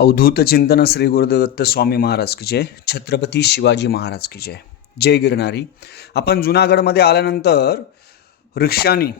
अवधूत चिंतन श्री गुरुदत्त स्वामी महाराज की जय छत्रपती शिवाजी महाराज की जय. जय गिरणारी आपण जुनागडमध्ये आल्यानंतर रिक्षानी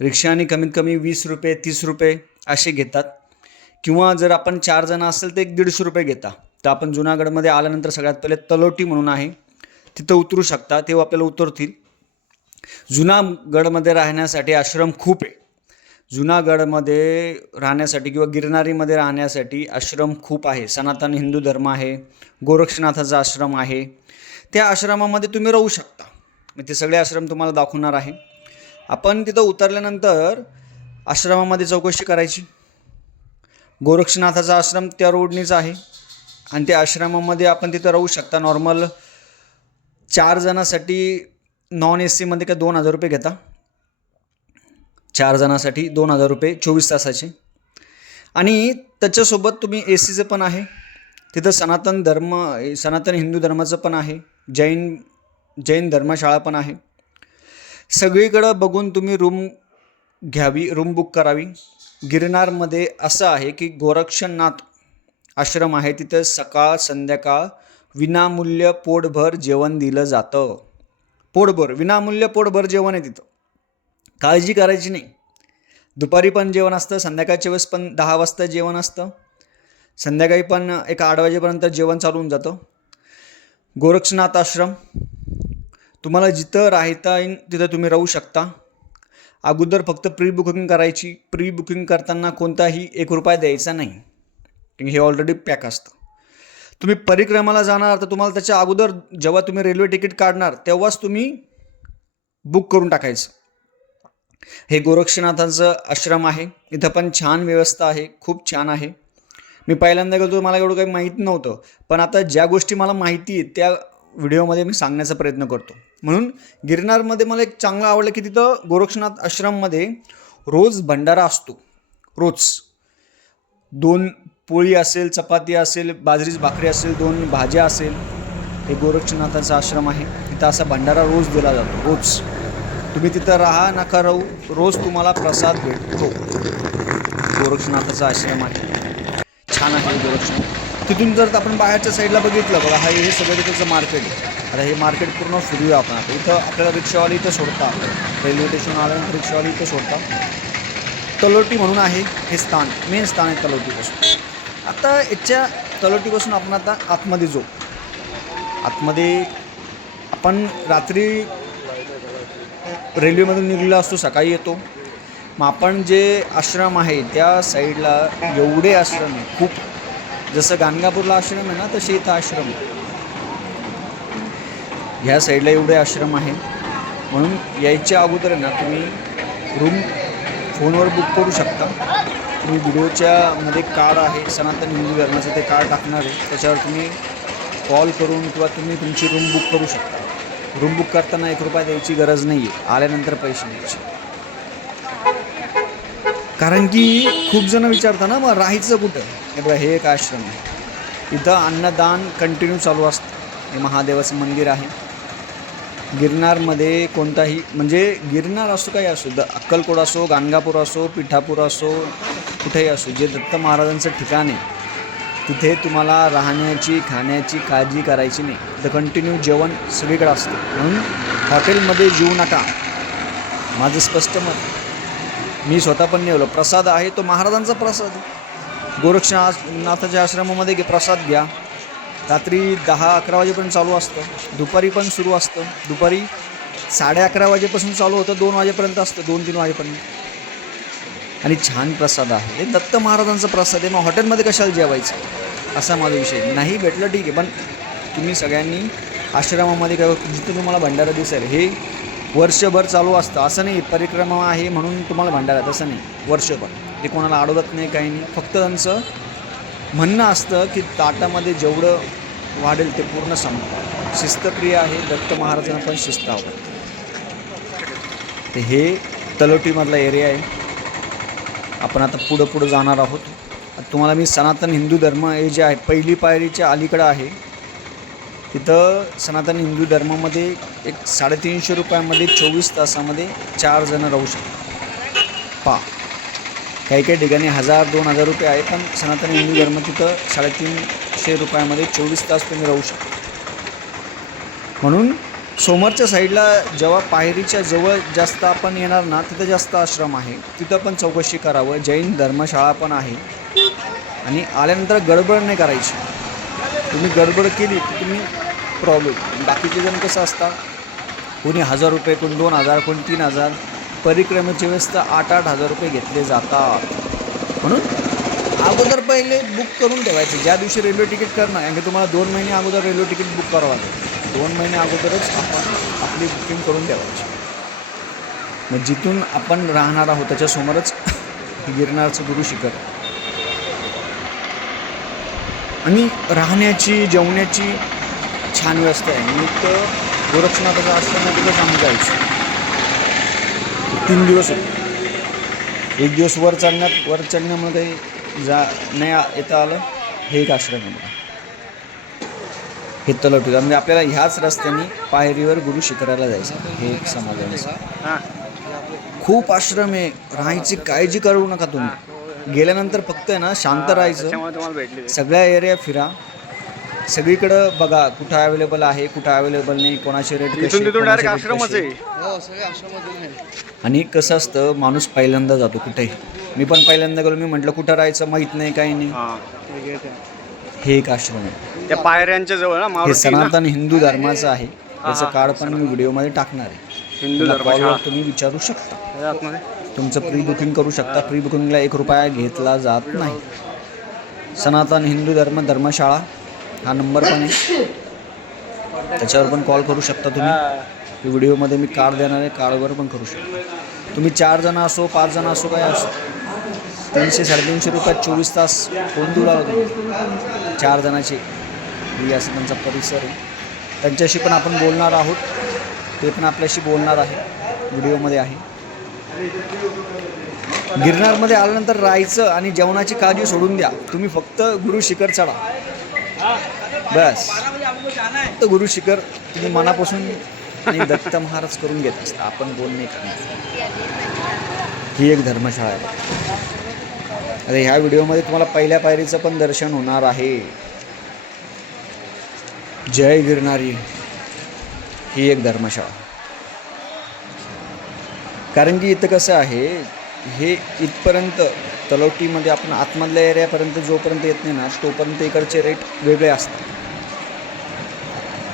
रिक्षानी कमीत कमी वीस रुपये तीस रुपये असे घेतात. किंवा जर आपण चार जण असेल तर एक दीडशे रुपये घेता. तर आपण जुनागडमध्ये आल्यानंतर सगळ्यात पहिले तलोटी म्हणून आहे. तिथं उतरू शकता तेव्हा आपल्याला उतरतील. जुनागडमध्ये राहण्यासाठी आश्रम खूप आहे. जुनागडमध्ये राहण्यासाठी किंवा गिरनारीमध्ये राहण्यासाठी आश्रम खूप आहे. सनातन हिंदू धर्म आहे. गोरक्षनाथाचा आश्रम आहे. त्या आश्रमामध्ये तुम्ही राहू शकता. मी ते सगळे आश्रम तुम्हाला दाखवणार आहे. आपण तिथं उतरल्यानंतर आश्रमामध्ये चौकशी करायची. गोरक्षनाथाचा आश्रम त्या रोडनीच आहे. आणि त्या आश्रमामध्ये आपण तिथं राहू शकता. नॉर्मल चार जणांसाठी नॉन ए सीमध्ये काय दोन हजार रुपये घेता. चार जणांसाठी दोन हजार रुपये चोवीस तासाचे. आणि त्याच्यासोबत तुम्ही ए सीचं पण आहे. तिथं सनातन धर्म सनातन हिंदू धर्माचं पण आहे. जैन जैन धर्मशाळा पण आहे. सगळीकडं बघून तुम्ही रूम घ्यावी रूम बुक करावी. गिरनारमध्ये असं आहे की गोरक्षनाथ आश्रम आहे. तिथं सकाळ संध्याकाळ विनामूल्य पोटभर जेवण दिलं जातं. पोटभर विनामूल्य पोटभर जेवण आहे तिथं. काळजी करायची नाही. दुपारी पण जेवण असतं संध्याकाळच्या वेळेस पण दहा वाजता जेवण असतं. संध्याकाळी पण एक आठ वाजेपर्यंत जेवण चालू होऊन जातं. गोरक्षनाथ आश्रम. तुम्हाला जिथं राहता येईल तिथं तुम्ही राहू शकता. अगोदर फक्त प्री बुकिंग करायची. प्री बुकिंग करताना कोणताही एक रुपया द्यायचा नाही. हे ऑलरेडी पॅक असतं. तुम्ही परिक्रमाला जाणार तर तुम्हाला त्याच्या अगोदर जेव्हा तुम्ही रेल्वे तिकीट काढणार तेव्हाच तुम्ही बुक करून टाकायचं. हे गोरक्षनाथांचं आश्रम आहे. इथं पण छान व्यवस्था आहे. खूप छान आहे. मी पहिल्यांदा गेलो मला एवढं काही माहीत नव्हतं. पण आता ज्या गोष्टी मला माहिती आहेत त्या व्हिडिओमध्ये मी सांगण्याचा प्रयत्न करतो. म्हणून गिरनारमध्ये मला एक चांगलं आवडलं की तिथं गोरक्षनाथ आश्रममध्ये रोज भंडारा असतो. रोज. दोन पोळी असेल चपाती असेल बाजरीच भाकरी असेल दोन भाज्या असेल. हे गोरक्षनाथाचा आश्रम आहे. तिथं असा भंडारा रोज दिला जातो. रोज. तुम्ही तिथं राहा नका राहू. रोज तुम्हाला प्रसाद भेटतो. गोरक्षनाथाचा आश्रम आहे. छान आहे गोरक्षनाथ. तिथून जर आपण बाहेरच्या साईडला बघितलं बघा हा हे सगळं तिथंचं मार्केट आहे. आता हे मार्केट पूर्ण फिरूया आपण आता. इथं आपल्याला रिक्षावाले इथं सोडता रेल्वे स्टेशन आल्यानंतर रिक्षावाले इथं सोडता तलोटी म्हणून आहे हे स्थान. मेन स्थान आहे तलोटीपासून आता याच्या तलोटीपासून आपण आता आतमध्ये जाऊ. आतमध्ये आपण रात्री रेल्वेमधून निघलेला असतो सकाळी येतो. मग आपण जे आश्रम आहे त्या साईडला एवढे आश्रम आहे खूप. जसं गाणगापूरला आश्रम आहे ना तसे इथं आश्रम ह्या साईडला एवढे आश्रम आहे. म्हणून यायच्या अगोदर आहे ना तुम्ही रूम फोनवर बुक करू शकता. तुम्ही व्हिडिओच्या मध्ये कार्ड आहे सनातन हिंदू धर्माचं ते कार्ड टाकणार आहे. त्याच्यावर तुम्ही कॉल करून किंवा तुम्ही तुमची रूम बुक करू शकता. रूम बुक करताना एक रुपया द्यायची गरज नाही आहे आल्यानंतर पैसे द्यायचे. कारण की खूप जण विचारतात ना मग राहायचं कुठं? हे बघा हे एक आश्रम आहे. इथं अन्नदान कंटिन्यू चालू असतं. हे महादेवाचं मंदिर आहे. गिरनारमध्ये कोणताही म्हणजे गिरनार असो काही असो द अक्कलकोट असो गाणगापूर असो पिठापूर असो कुठेही असो जे दत्त महाराजांचं ठिकाण आहे तिथे तुम्हाला राहण्याची खाण्याची काळजी करायची नाही. तर कंटिन्यू जेवण सगळीकडे असतं. म्हणून हॉटेलमध्ये जेऊ नका. माझं स्पष्ट मत. मी स्वतः पण नेवलं. प्रसाद आहे तो महाराजांचा प्रसाद. गोरक्षनाथाच्या आश्रमामध्ये घे प्रसाद घ्या. रात्री दहा अकरा वाजेपर्यंत चालू असतं. दुपारी पण सुरू असतं. दुपारी साडे अकरा वाजेपासून चालू होतं. दोन वाजेपर्यंत असतं. दोन तीन वाजेपर्यंत. आणि छान प्रसाद आहे. हे दत्त महाराजांचा प्रसाद आहे. मग हॉटेलमध्ये कशाला जेवायचं? असा माझा विषय नाही भेटलं ठीक आहे पण तुम्ही सगळ्यांनी आश्रमामध्ये काय जिथं तुम्हाला भंडारा दिसेल हे वर्षभर चालू असतं. असं नाही परिक्रमा आहे म्हणून तुम्हाला भंडारा तसं नाही वर्षभर. ते कोणाला अडवत नाही काही नाही. फक्त त्यांचं म्हणणं असतं की ताटामध्ये जेवढं वाढेल ते पूर्ण संपतं शिस्तप्रिय आहे दत्त महाराजांना पण शिस्त आवडतं. तर हे तलोटीमधला एरिया आहे. आपण आता पुढं पुढं जाणार आहोत. तुम्हाला मी सनातन हिंदू धर्म हे जे आहे पहिली पायरीच्या अलीकडं आहे. तिथं सनातन हिंदू धर्मामध्ये एक साडेतीनशे रुपयामध्ये चोवीस तासामध्ये चार जणं राहू शकतात. पा काही काही ठिकाणी हजार दोन हजार रुपये आहे पण सनातन हिंदू धर्म तिथं साडेतीनशे रुपयामध्ये चोवीस तास तुम्ही राहू शकता. म्हणून समोरच्या साईडला जेव्हा पायरीच्या जवळ जास्त आपण येणार ना तिथं जास्त आश्रम आहे. तिथं पण चौकशी करावं. जैन धर्मशाळा पण आहे. आणि आल्यानंतर गडबड नाही करायची. तुम्ही गडबड केली तर तुम्ही प्रॉब्लेम बाकीचे जण कसं असतात? कोणी हजार रुपये कोण दोन हजार कोण तीन हजार. परिक्रमेच्या वेळेस तर आठ आठ हजार रुपये घेतले जातात. म्हणून अगोदर पहिले बुक करून ठेवायचे. ज्या दिवशी रेल्वे तिकीट करणार आणि तुम्हाला दोन महिने अगोदर रेल्वे तिकीट बुक करावं लागेल. दोन महिने अगोदरच आपण आपली बुकिंग करून द्यावायची मग जिथून आपण राहणार आहोत त्याच्यासमोरच गिरनारचं गुरु शिखर आणि राहण्याची जेवण्याची छान व्यवस्था आहे. मी तर गोरक्षनाथाचा असताना तिथं तिथंच आम्ही जायचं तीन दिवस होते. एक दिवस वर चढण्यात वर चढण्यामध्ये जा नाही येता आलं. हे एक आश्रम आहे. हे तलवटी म्हणजे आपल्याला ह्याच रस्त्याने पायरीवर गुरु शिखराला जायचं हे एक समाजाचं खूप आश्रम आहे. राहायची काळजी करू नका तुम्ही. गेल्यानंतर फक्त आहे ना शांत राहायचं. सगळ्या एरिया फिरा. सगळीकडं बघा कुठं अवेलेबल आहे कुठं अवेलेबल नाही कोणाचे रेट आहे. आणि कसं असतं माणूस पहिल्यांदा जातो कुठेही मी पण पहिल्यांदा गेलो मी म्हटलं कुठं राहायचं माहीत नाही काही नाही. हा. हे एक आश्रम आहे. त्या पायऱ्यांच्या जवळ ना हे मारुती ना सनातन हिंदू धर्माचं आहे. याचं हा, कार्ड पण मी व्हिडिओमध्ये टाकणार आहे. हिंदू मला धर्मशाळा कॉलवर तुम्ही विचारू शकता. हे आतमध्ये. तुमचं प्री बुकिंग करू शकता. प्री बुकिंगला एक रुपया घेतला जात नाही. सनातन हिंदू धर्म धर्मशाळा हा नंबर पण आहे. त्याच्यावर पण कॉल करू शकता तुम्ही. व्हिडिओमध्ये मी कार्ड देणार आहे. कार्डवर पण करू शकता. तुम्ही चार जण असो पाच जण असो काय असो. तीनशे साडेतीनशे रुपयात चोवीस तास देऊ लागतो चार जणाचे. हे असं त्यांचा परिसर आहे. त्यांच्याशी पण आपण बोलणार आहोत. ते पण आपल्याशी बोलणार आहे. व्हिडिओमध्ये आहे. गिरनारमध्ये आल्यानंतर राहायचं आणि जेवणाची काळजी सोडून द्या. तुम्ही फक्त गुरु शिखर चढा. बस. फक्त गुरु शिखर तुम्ही मनापासून आणि दत्त महाराज करून घेत असता. आपण बोलणे नाही? ही एक धर्मशाळा आहे. अरे ह्या व्हिडिओमध्ये तुम्हाला पहिल्या पायरीचं पण दर्शन होणार आहे. जय गिरणारी ही एक धर्मशाळा. कारण की इथं कसं आहे हे इथपर्यंत तलवटीमध्ये आपण आतमधल्या एरियापर्यंत जोपर्यंत येत नाही ना तोपर्यंत इकडचे रेट वेगळे असतात.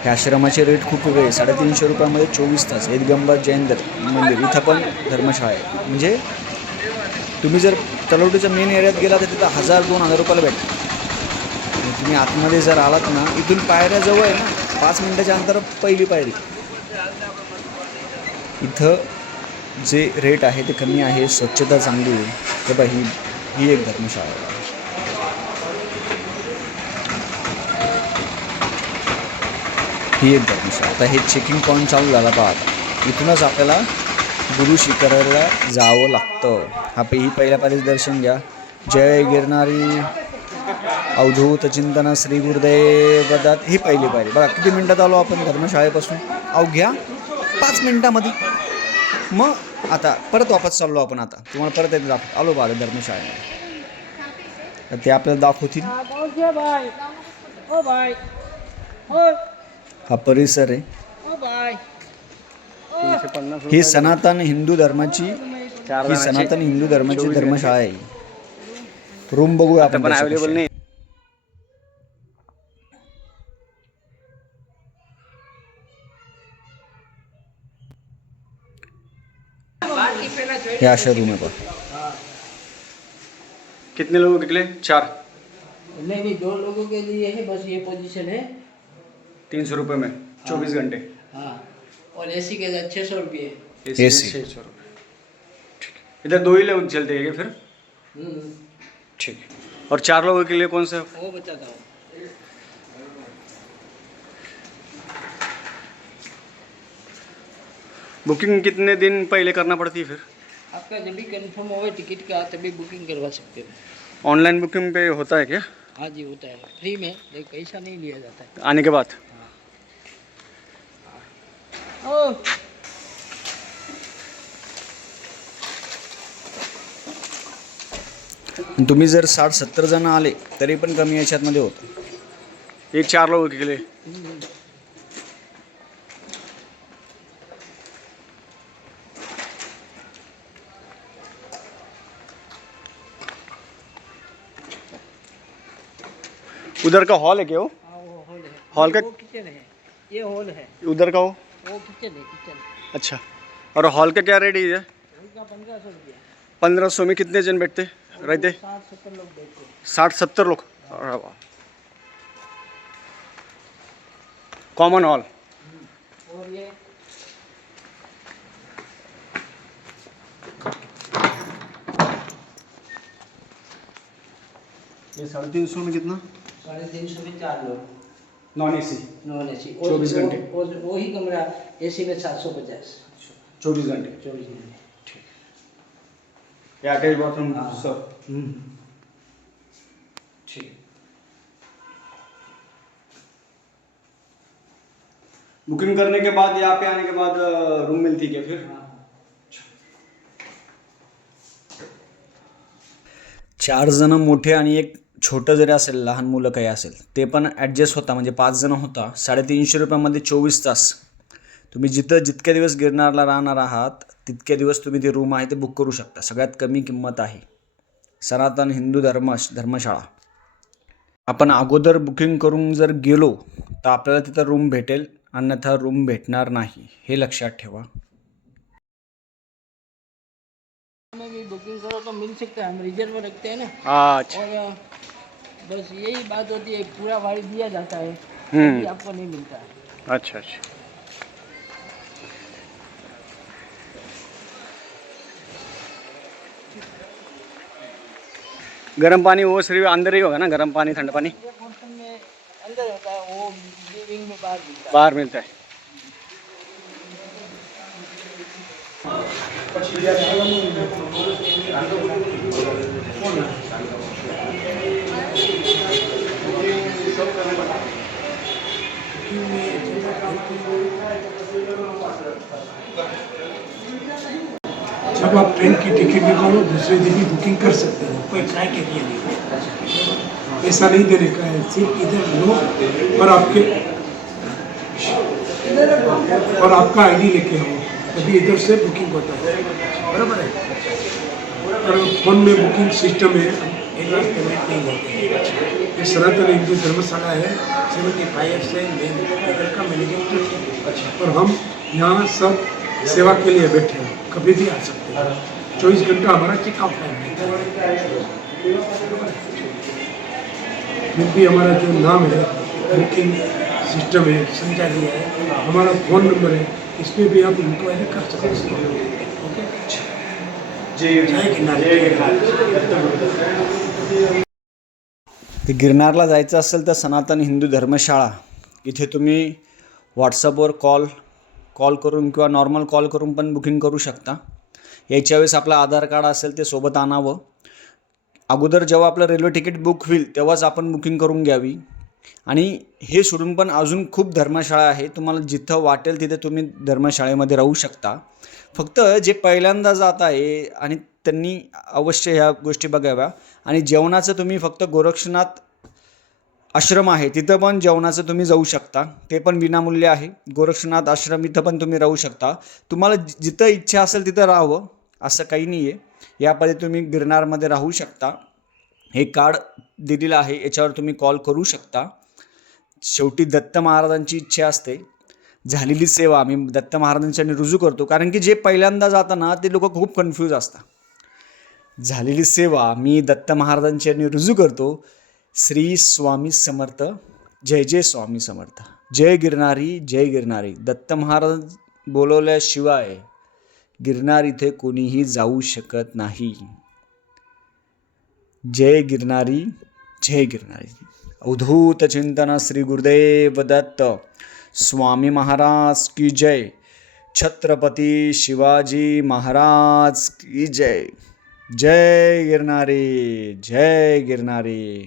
ह्या आश्रमाचे रेट खूप वेगळे साडेतीनशे रुपयामध्ये चोवीस तास. दिगंबर जैन दर मंदिर. इथं पण धर्मशाळा आहे. म्हणजे तुम्ही जर तलवटीच्या मेन एरियात गेला तर तिथं हजार दोन हजार रुपयाला भेटतं. तुम्ही आतमध्ये जर आलात ना इथून पायऱ्या जवळ आहे ना पाच मिनटाच्या अंतर पहिली पायरी. इथं जे रेट आहे ते कमी आहे स्वच्छता चांगली आहे. हे बा ही ही एक धर्मशाळा आहे. ही एक धर्मशाळा. आता हे चेकिंग पॉईंट चालू झाला पहा. इथूनच आपल्याला गुरु शिखराला जावं लागतं. हा पे ही पहिल्या पाहिजे दर्शन घ्या. जय गिरणारी अवधूत चिंतन श्री गुरुदेव दत्त ही पहिली पायरी. बघा किती मिनटात आलो आपण धर्मशाळेपासून? अवघ्या पाच मिनटामध्ये. मग आता परत वापस चाललो आपण आता. तुम्हाला परत एकदा दाखव आलो बा धर्मशाळेमध्ये. तर ते आपल्याला दाखवतील. हाँ, ओ हा परिसर आहे. पन्नास ही. सनातन हिंदू धर्माची ही. सनातन हिंदू धर्माची धर्मशाळा आहे. रूम बघूया आपण अवेलेबल. नाही. हे अशा रूम आहे कितने लोगों के लिए? चार। नहीं नहीं दो लोगों के लिए है बस ये पोजीशन है। तीन सौ रुपये में चौबीस घंटे। हाँ और एसी के साथ छः सौ रुपये में AC. छः सौ रुपये इधर दो ही लोग चलते हैं फिर? हम्म, ठीक और चार लोगों के लिए कौन सा? वो बताता हूँ। बुकिंग कितने दिन पहले करना पड़ती है फिर? आपका जब भी कंफर्म होगा टिकट का तभी बुकिंग करवा सकते हो। ऑनलाइन बुकिंग पे होता है क्या? हाँ जी होता है। फ्री में लेकिन पैसा नहीं लिया जाता है। आने के बाद? तुम्ही जर साठ सत्तर जण आले तरी पण कमी याच्यातमध्ये होतं. एक चार लोगों के उधर का हॉल है क्या वो? हाँ हॉल है। हॉल का- किचन है। ये हॉल है। उधर का वो? वो किचन है किचन। अच्छा। और हॉल का क्या रेट है ये पंद्रह सौ रुपया। पंद्रह सौ में कितने जन बैठते रहते? साठ सत्तर लोग बैठते साठ सत्तर लोग? अरे वाह। कॉमन हॉल और ये? ये साढ़े तीन सौ में कितना? साढ़े तीन सौ में चार लोग। Non A C. Non A C. 24 घंटे। और वही कमरा ए सी में सात सौ पचास। चौबीस घंटे। चौबीस घंटे। ये अटैच बाथरूम हाँ। ठीक। बुकिंग करने के बाद यहाँ पे आने के बाद रूम मिलती है क्या फिर? हाँ। चार जण मोठे आणि एक छोटं जरी असेल लहान मुलं काही असेल ते पण ॲडजस्ट होता. म्हणजे पाच जण होता. साडेतीनशे रुपयामध्ये चोवीस तास. तुम्ही जिथं जितके दिवस गिरनारला राहणार आहात तितके दिवस तुम्ही ती रूम आहे ते बुक करू शकता. सगळ्यात कमी किंमत आहे. सनातन हिंदू धर्म धर्मशाळा. आपण अगोदर बुकिंग करून जर गेलो तर आपल्याला तिथं रूम भेटेल. अन्यथा रूम भेटणार नाही. हे लक्षात ठेवा. बुकिंग करो तो मिल सकता है हम रिजर्व रखते हैं ना. अच्छा. बस यही बात होती है पूरा भाड़ी दिया जाता है। ये आपको नहीं मिलता। है अच्छा अच्छा। गर्म पानी वो सिर्फ़ अंदर ही होगा ना गर्म पानी ठंडा पानी? अंदर होता है वो में बाहर मिलता है। बाहर मिलता है। जब आप ट्रेन की टिकट निकालो दूसरे दिन ही बुकिंग कर सकते हो, कोई ट्राई के लिए नहीं। पैसा नहीं देने का है सिर्फ़ इधर लो, और आपके और आपका आईडी लेके आओ। तभी इधर से बुकिंग होता है। बराबर है? और फ़ोन में बुकिंग सिस्टम है। एडवांस पेमेंट नहीं होते हैं। ये सनातन हिंदू धर्मशाला है सेवेंटी फाइव से मेन इधर का मैनेजिंग ट्रस्ट है। और हम यहाँ सब सेवा के लिए बैठे हैं, कभी भी आ सकते हैं। चौबीस घंटा हमारा चेकआउट टाइम है। फिर भी हमारा जो नाम है, बुकिंग सिस्टम है समझा है, हमारा फ़ोन नंबर है इस पर भी आप इंक्वायरी कर सकते हैं। ते गिरनारला जायचं असेल तर सनातन हिंदू धर्मशाळा. इथे तुम्ही व्हॉट्सअपवर कॉल कॉल करून किंवा नॉर्मल कॉल करून पण बुकिंग करू शकता. याच्या वेळेस आपलं आधार कार्ड असेल ते सोबत आणावं. अगोदर जेव्हा आपलं रेल्वे तिकीट बुक होईल तेव्हाच आपण बुकिंग करून घ्यावी. आणि हे सोडून पण अजून खूप धर्मशाळा आहे. तुम्हाला जिथं वाटेल तिथे तुम्ही धर्मशाळेमध्ये राहू शकता. फक्त जे पहिल्यांदा जात आहे आणि त्यांनी अवश्य ह्या गोष्टी बघाव्या. आणि जेवणाचं तुम्ही फक्त गोरक्षनाथ आश्रम आहे तिथं पण जेवणाचं तुम्ही जाऊ शकता. ते पण विनामूल्य आहे. गोरक्षनाथ आश्रम इथं पण तुम्ही राहू शकता. तुम्हाला जिथं इच्छा असेल तिथं राहावं असं काही नाही आहे यामध्ये तुम्ही गिरनारमध्ये राहू शकता. हे कार्ड दिलेलं आहे याच्यावर तुम्ही कॉल करू शकता. शेवटी दत्त महाराजांची इच्छा असते. झालेली सेवा आम्ही दत्त महाराजांच्यानी रुजू करतो. कारण की जे पहिल्यांदा जाताना ते लोक खूप कन्फ्यूज असतात. झालेली सेवा मी दत्त महाराजांच्यानी रुजू करतो. श्री स्वामी समर्थ जय जय स्वामी समर्थ. जय गिरणारी जय गिरणारी दत्त महाराज बोलवल्याशिवाय गिरनार इथे कोणीही जाऊ शकत नाही. जय गिरनारी जय गिरनारी. अवधूत चिंतन श्री गुरुदेव दत्त. स्वामी महाराज की जय। छत्रपती शिवाजी महाराज की जय। जय गिरनारी जय गिरनारी।